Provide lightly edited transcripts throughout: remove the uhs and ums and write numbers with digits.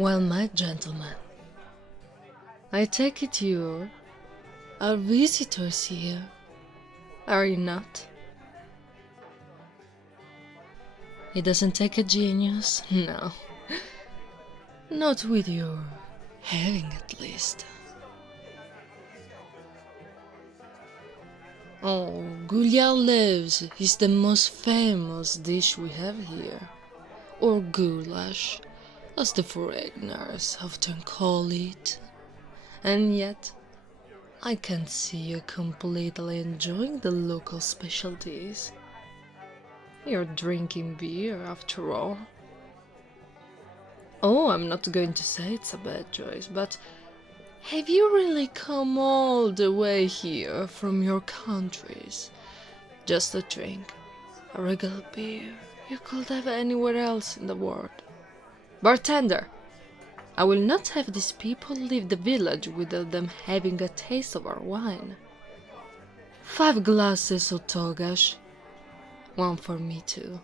Well, my gentlemen, I take it you are visitors here, are you not? It doesn't take a genius, no. Not with your having, at least. Oh, goulash is the most famous dish we have here. Or goulash, as the foreigners often call it. And yet, I can see you completely enjoying the local specialties. You're drinking beer, after all. Oh, I'm not going to say it's a bad choice, but have you really come all the way here from your countries just to drink a regular beer you could have anywhere else in the world? Bartender! I will not have these people leave the village without them having a taste of our wine. 5 glasses of togash. One for me too.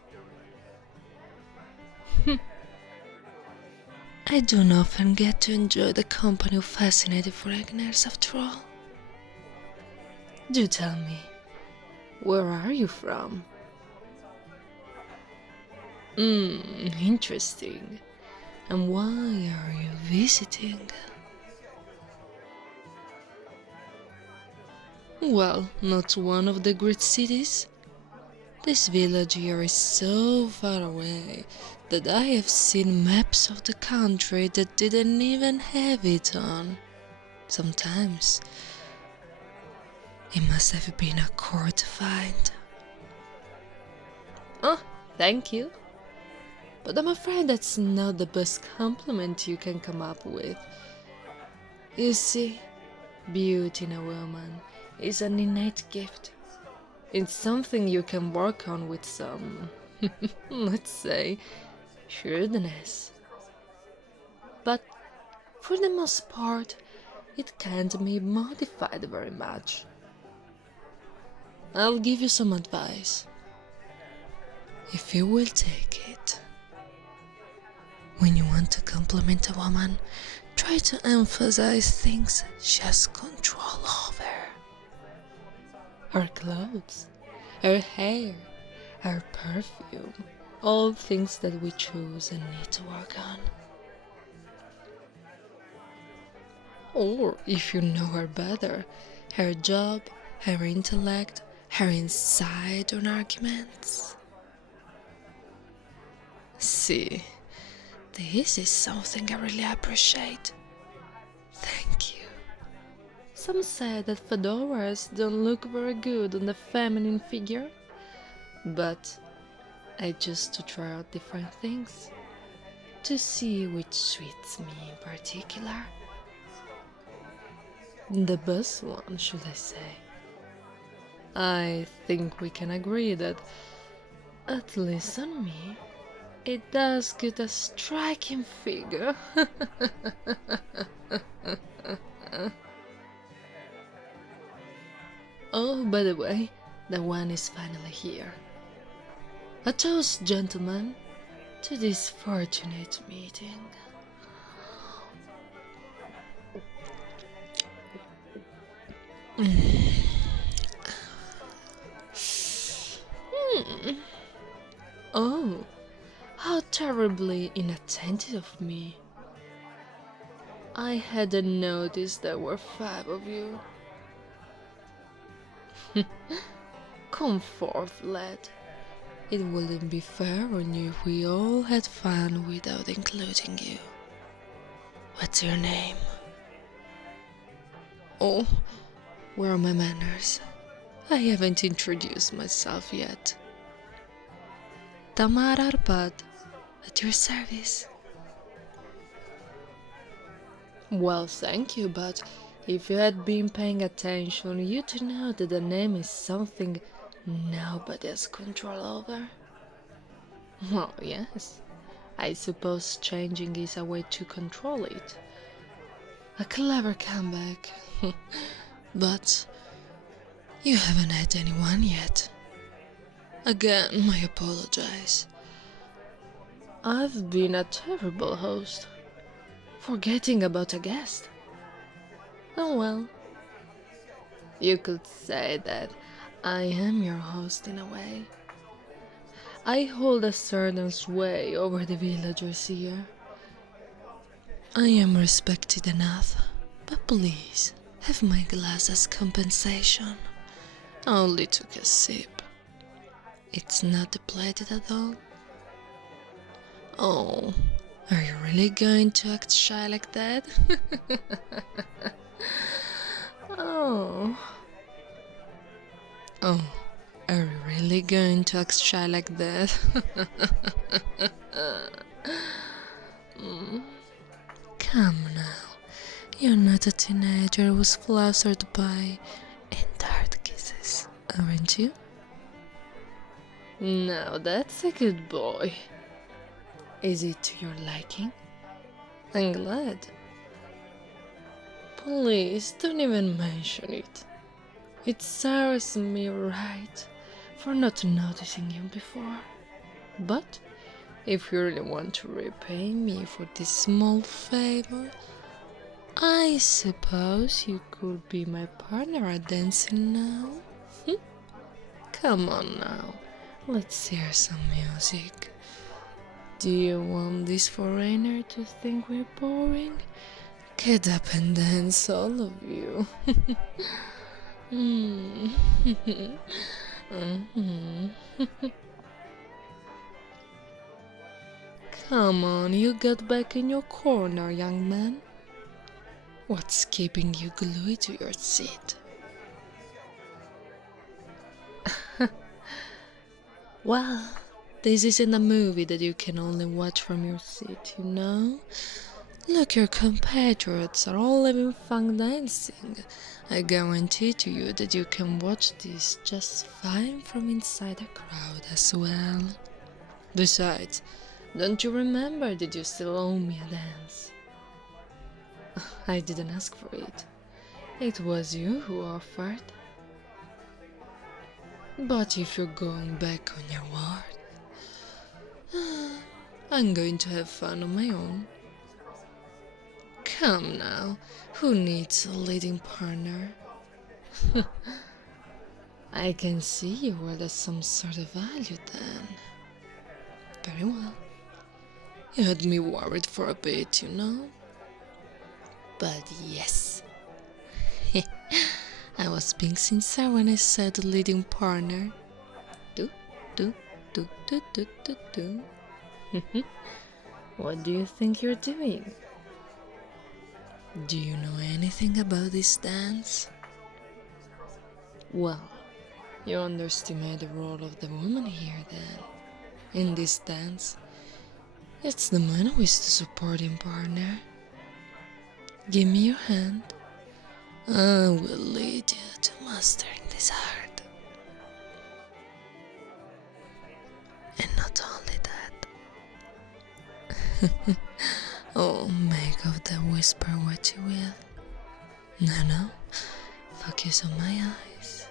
I don't often get to enjoy the company of fascinating foreigners after all. Do tell me, where are you from? Interesting. And why are you visiting? Well, not one of the great cities. This village here is so far away that I have seen maps of the country that didn't even have it on. Sometimes it must have been a chore to find. Oh, thank you. But I'm afraid that's not the best compliment you can come up with. You see, beauty in a woman is an innate gift. It's something you can work on with some, let's say, shrewdness. But for the most part, it can't be modified very much. I'll give you some advice. If you will take it. When you want to compliment a woman, try to emphasize things she has control over. Her clothes, her hair, her perfume, all things that we choose and need to work on. Or, if you know her better, her job, her intellect, her insight on arguments. See, this is something I really appreciate. Thank you. Some say that fedoras don't look very good on the feminine figure, but I choose to try out different things to see which suits me in particular. The best one, should I say. I think we can agree that, at least on me, it does get a striking figure. Oh, by the way, the wine is finally here. A toast, gentlemen, to this fortunate meeting. Oh, how terribly inattentive of me. I hadn't noticed there were 5 of you. Come forth, lad. It wouldn't be fair on you if we all had fun without including you. What's your name? Oh, where are my manners? I haven't introduced myself yet. Tamar Arpad, at your service. Well, thank you, but if you had been paying attention, you'd know that the name is something nobody has control over. Well, yes. I suppose changing is a way to control it. A clever comeback. But you haven't had anyone yet. Again, I apologize. I've been a terrible host. Forgetting about a guest. Oh well. You could say that I am your host in a way. I hold a certain sway over the villagers here. I am respected enough, but please, have my glass as compensation. I only took a sip. It's not depleted at all. Oh, are you really going to act shy like that? Oh. Oh, are you really going to act shy like that? Come now, you're not a teenager who's flustered by entire kisses, aren't you? Now that's a good boy. Is it to your liking? I'm glad. Please don't even mention it. It serves me right for not noticing you before. But if you really want to repay me for this small favor, I suppose you could be my partner at dancing now? Come on now, let's hear some music. Do you want this foreigner to think we're boring? Get up and dance, all of you. Come on, you got back in your corner, young man. What's keeping you glued to your seat? Well, this isn't a movie that you can only watch from your seat, you know? Look, your compatriots are all having fun dancing. I guarantee to you that you can watch this just fine from inside a crowd as well. Besides, don't you remember that you still owe me a dance? I didn't ask for it. It was you who offered. But if you're going back on your word, I'm going to have fun on my own. Come now, who needs a leading partner? I can see you were at some sort of value then. Very well. You had me worried for a bit, you know? But yes. I was being sincere when I said leading partner. Do. What do you think you're doing? Do you know anything about this dance? Well, you underestimate the role of the woman here then. In this dance, it's the man who is the supporting partner. Give me your hand. I will lead you to mastering this art. And not only that. Oh, make of the whisper what you will. No, focus on my eyes.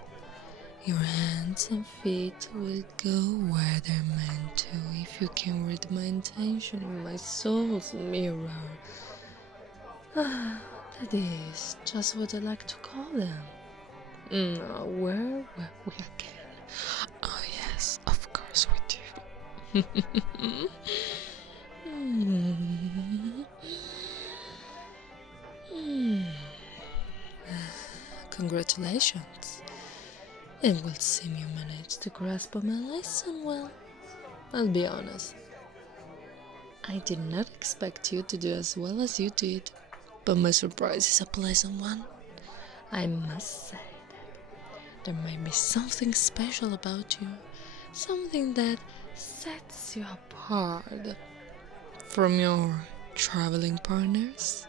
Your hands and feet will go where they're meant to if you can read my intention in my soul's mirror. That is just what I like to call them. Now, where were we again? Oh yes, of course we do. Congratulations. It will seem you managed to grasp on my lesson well. I'll be honest. I did not expect you to do as well as you did, but my surprise is a pleasant one. I must say that there may be something special about you, something that sets you apart from your traveling partners.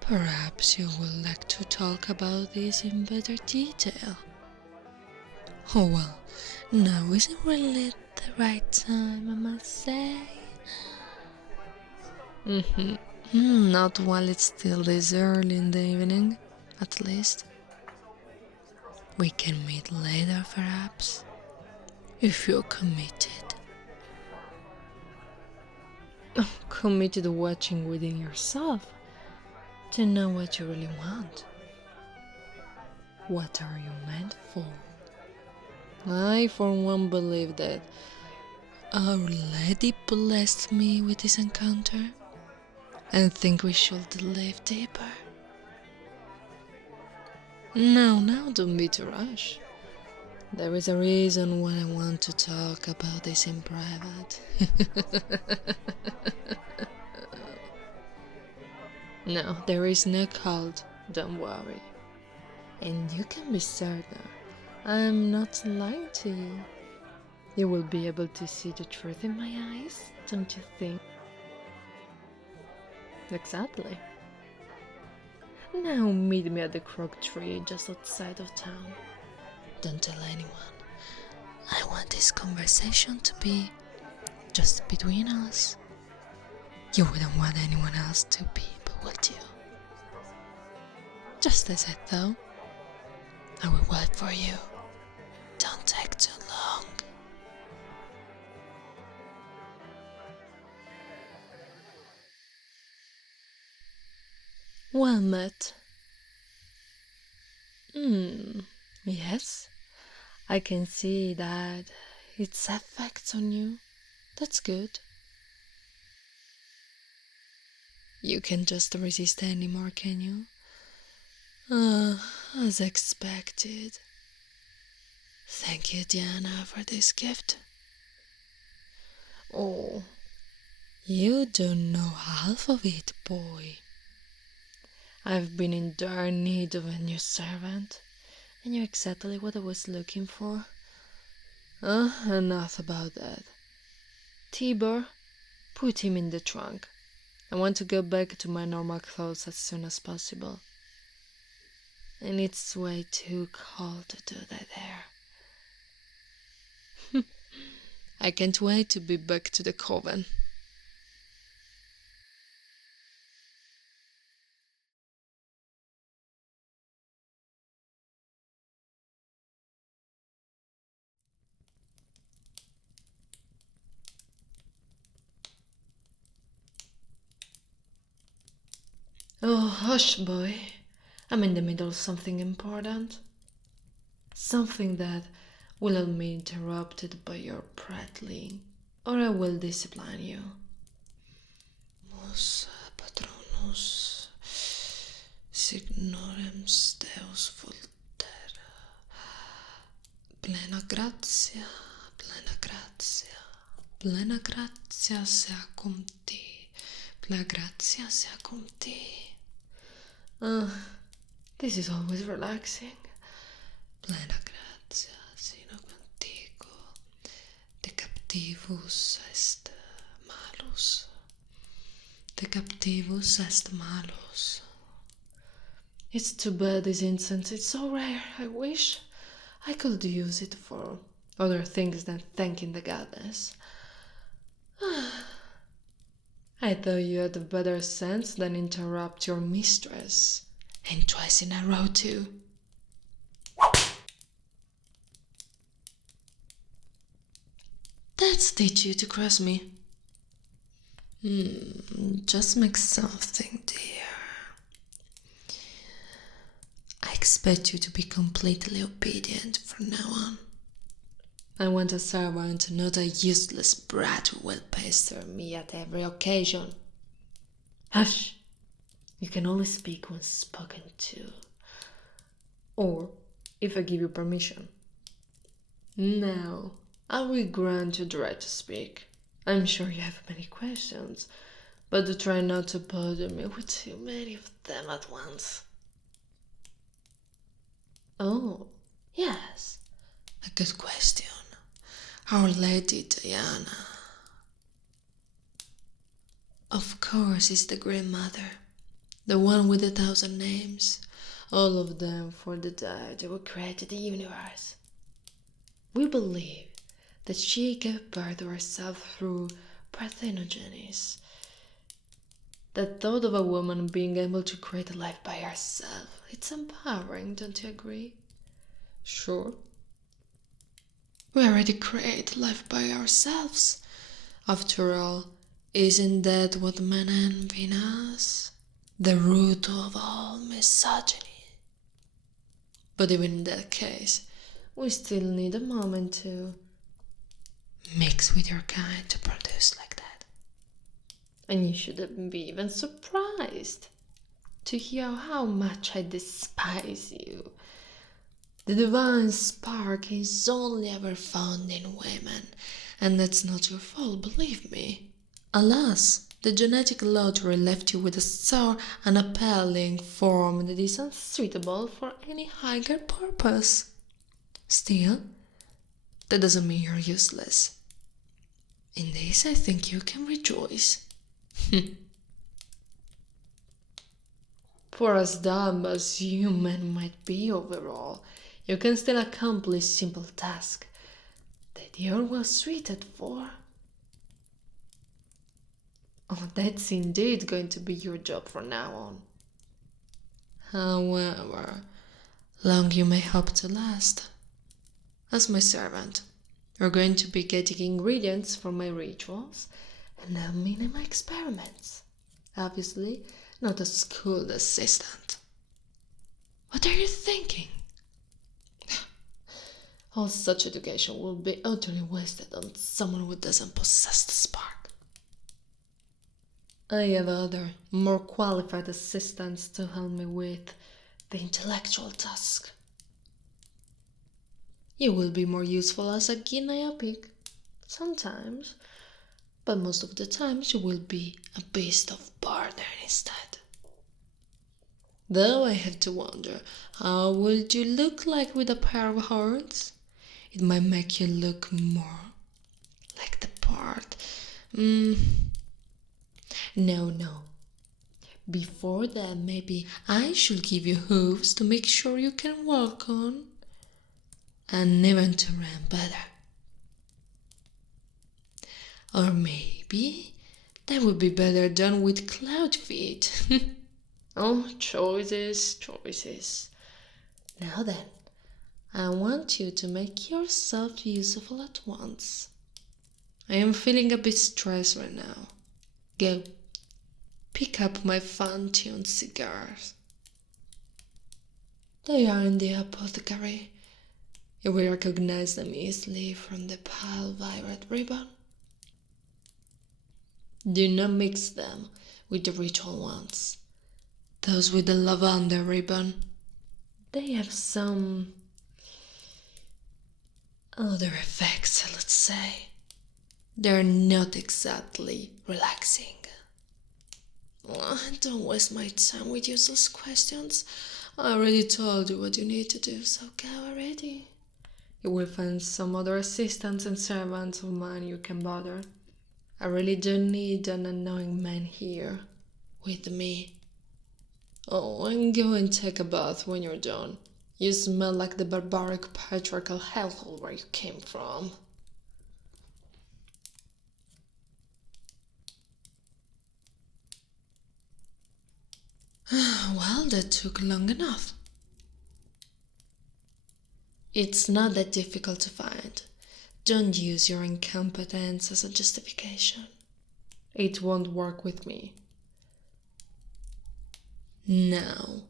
Perhaps you would like to talk about this in better detail. Oh well, now isn't really the right time, I must say. Not while it's still this early in the evening, at least. We can meet later, perhaps, if you're committed. Oh, committed to watching within yourself to know what you really want. What are you meant for? I, for one, believe that Our Lady blessed me with this encounter and think we should live deeper. Now, don't be too rash. There is a reason why I want to talk about this in private. No, there is no cult, don't worry. And you can be certain I'm not lying to you. You will be able to see the truth in my eyes, don't you think? Exactly. Now meet me at the crook tree just outside of town. Don't tell anyone. I want this conversation to be just between us. You wouldn't want anyone else to be, but would you? Just as I thought. I will wait for you. Don't take too long. Well met. Yes. I can see that its effects on you. That's good. You can't just resist anymore, can you? As expected. Thank you, Diana, for this gift. Oh, you don't know half of it, boy. I've been in dire need of a new servant, and you're exactly what I was looking for. Enough about that. Tibor, put him in the trunk. I want to go back to my normal clothes as soon as possible. And it's way too cold to do that there. I can't wait to be back to the coven. Oh, hush, boy. I'm in the middle of something important. Something that will not be interrupted by your prattling, or I will discipline you. Mus patronus signorem Deus volter. Plena gratia, plena gratia, plena gratia sea cum ti, plena gratia sea cum ti. This is always relaxing. Plena gratia sino contigo, de captivus est malus. De captivus est malus. It's too bad this incense is so rare. I wish I could use it for other things than thanking the goddess. I thought you had a better sense than interrupt your mistress, and twice in a row too. That's teach you to cross me. Just make something, dear. I expect you to be completely obedient from now on. I want a servant, not a useless brat who will pester me at every occasion. Hush! You can only speak when spoken to. Or, if I give you permission. Now, I will grant you the right to speak. I'm sure you have many questions, but do try not to bother me with too many of them at once. Oh, yes. A good question. Our Lady Diana. Of course, it's the Great Mother, the one with 1,000 names, all of them for the deity who created the universe. We believe that she gave birth to herself through parthenogenesis. That thought of a woman being able to create a life by herself, it's empowering, don't you agree? Sure. We already create life by ourselves. After all, Isn't that what men envy in us? The root of all misogyny. But even in that case, we still need a moment to mix with your kind to produce like that. And you shouldn't be even surprised to hear how much I despise you. The divine spark is only ever found in women, and that's not your fault, believe me. Alas, the genetic lottery left you with a sour and appalling form that is unsuitable for any higher purpose. Still, that doesn't mean you're useless. In this, I think you can rejoice. For as dumb as human might be overall, you can still accomplish simple tasks that you're well suited for. Oh, that's indeed going to be your job from now on. However, long you may hope to last. As my servant, you're going to be getting ingredients for my rituals and help me in my experiments. Obviously, not a school assistant. What are you thinking? All such education will be utterly wasted on someone who doesn't possess the spark. I have other, more qualified assistants to help me with the intellectual task. You will be more useful as a guinea pig, sometimes, but most of the times you will be a beast of burden instead. Though I have to wonder, how would you look like with a pair of horns? It might make you look more like the part. No. Before that, maybe I should give you hooves to make sure you can walk on. And even to run better. Or maybe that would be better done with cloud feet. Oh, choices. Now then, I want you to make yourself useful at once. I am feeling a bit stressed right now. Go, pick up my fun-tuned cigars. They are in the apothecary. You will recognize them easily from the pale violet ribbon. Do not mix them with the ritual ones. Those with the lavender ribbon. They have some other effects, let's say. They're not exactly relaxing. Don't waste my time with useless questions. I already told you what you need to do, so go already. You will find some other assistants and servants of mine you can bother. I really don't need an annoying man here with me. Oh, and go and take a bath when you're done. You smell like the barbaric patriarchal hellhole where you came from. Well, that took long enough. It's not that difficult to find. Don't use your incompetence as a justification. It won't work with me. Now,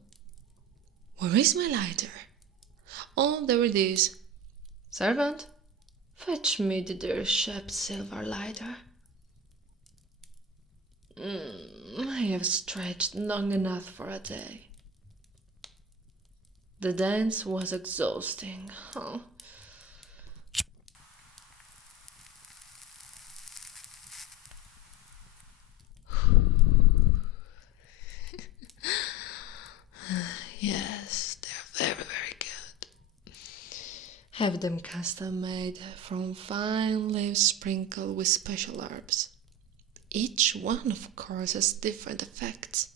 where is my lighter? Oh, there it is. Servant, fetch me the dear shaped silver lighter. I have stretched long enough for a day. The dance was exhausting, huh? Yes, they're very, very good. Have them custom made from fine leaves sprinkled with special herbs. Each one, of course, has different effects.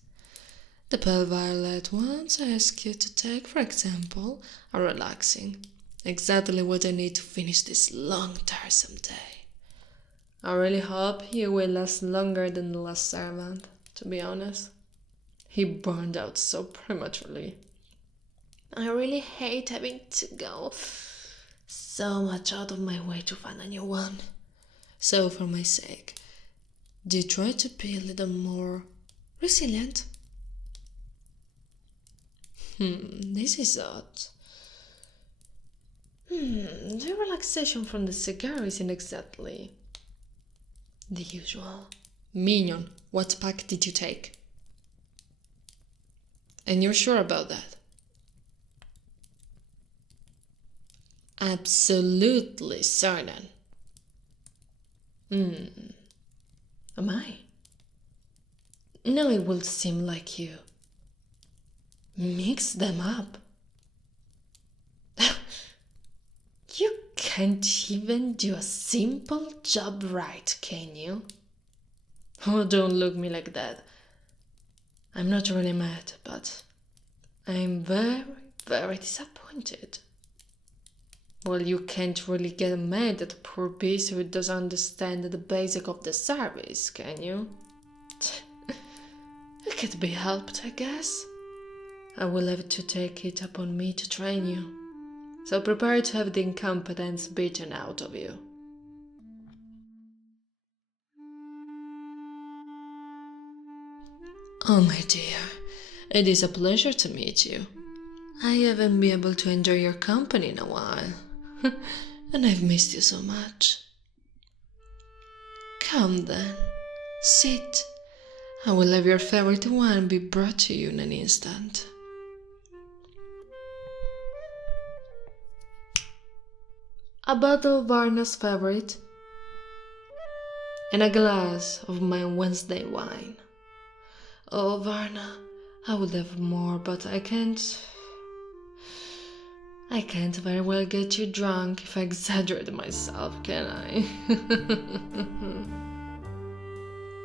The pale violet ones I ask you to take, for example, are relaxing. Exactly what I need to finish this long, tiresome day. I really hope you will last longer than the last servant, to be honest. He burned out so prematurely. I really hate having to go so much out of my way to find a new one. So for my sake, Do you try to be a little more resilient? This is odd. The relaxation from the cigar isn't exactly the usual. Minion, what pack did you take? And you're sure about that? Absolutely certain. Am I? No, it will seem like you mix them up. You can't even do a simple job right, can you? Oh, don't look me like that. I'm not really mad, but I'm very, very disappointed. Well, you can't really get mad at a poor beast who doesn't understand the basic of the service, can you? It can't be helped, I guess. I will have to take it upon me to train you, so prepare to have the incompetence beaten out of you. Oh, my dear, it is a pleasure to meet you. I haven't been able to enjoy your company in a while, and I've missed you so much. Come then, sit. I will have your favorite wine be brought to you in an instant. A bottle of Varna's favorite, and a glass of my Wednesday wine. Oh, Varna, I would have more, but I can't very well get you drunk if I exaggerate myself, can I?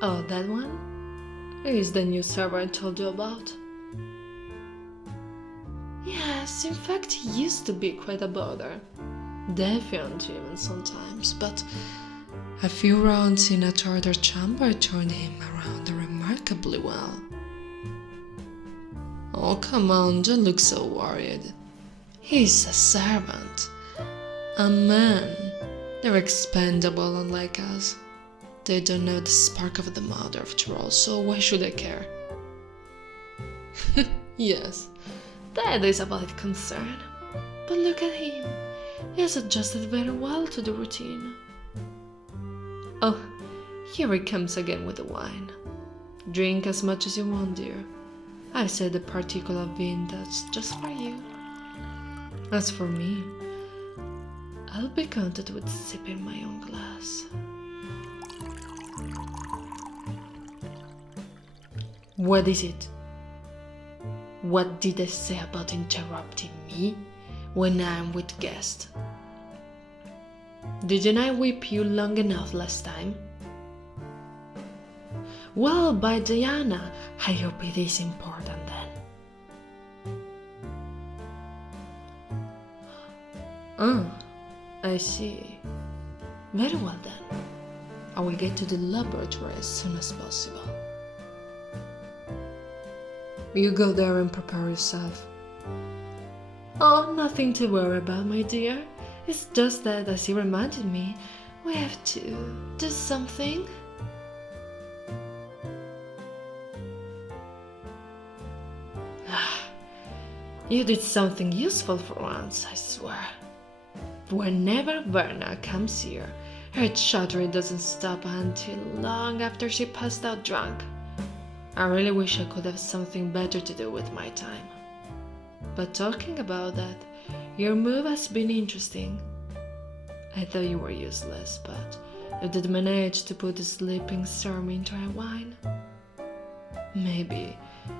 Oh, that one? It is the new server I told you about. Yes, in fact, he used to be quite a bother. Defiant even sometimes, but a few rounds in a torture chamber turned him around remarkably well. Oh, come on, don't look so worried. He's a servant. A man. They're expendable, unlike us. They don't know the spark of the mother after all, so why should I care? Yes, that is a valid concern. But look at him. He has adjusted very well to the routine. Oh, here he comes again with the wine. Drink as much as you want, dear. I said a particular vintage just for you. As for me, I'll be content with sipping my own glass. What is it? What did I say about interrupting me when I'm with guests? Didn't I whip you long enough last time? Well, by Diana, I hope it is important then. Oh, I see. Very well then. I will get to the laboratory as soon as possible. You go there and prepare yourself. Oh, nothing to worry about, my dear. It's just that, as you reminded me, we have to do something. You did something useful for once, I swear. Whenever Verna comes here, her chattering doesn't stop until long after she passed out drunk. I really wish I could have something better to do with my time. But talking about that, your move has been interesting. I thought you were useless, but you did manage to put a sleeping storm into her wine. Maybe,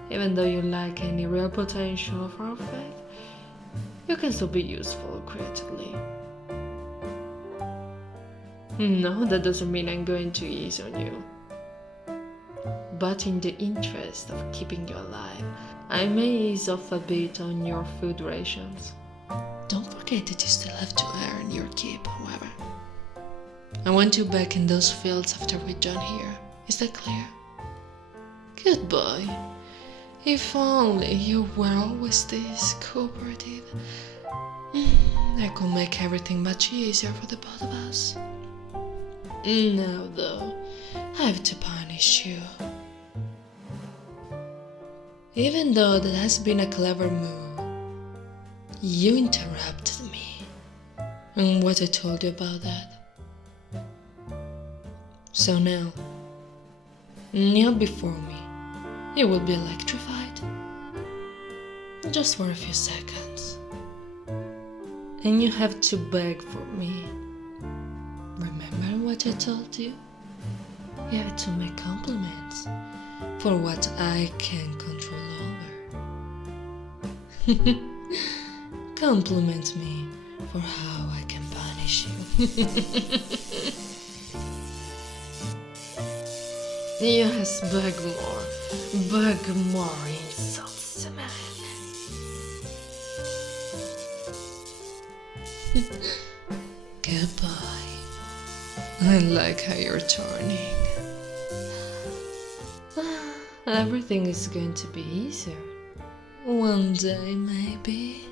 even though you lack any real potential for effect, you can still be useful creatively. No, that doesn't mean I'm going to ease on you. But in the interest of keeping you alive, I may ease off a bit on your food rations. Don't forget that you still have to earn your keep, however. I want you back in those fields after we're done here. Is that clear? Good boy. If only you were always this cooperative. I could make everything much easier for the both of us. No, though. I have to punish you. Even though that has been a clever move, you interrupted me. And what I told you about that? So now, kneel before me. You will be electrified. Just for a few seconds. And you have to beg for me. Remember what I told you? You have to make compliments for what I can control over. Compliment me for how I can punish you. Yes, beg more insults to me. Goodbye. I like how you're turning. Everything is going to be easier. One day, maybe.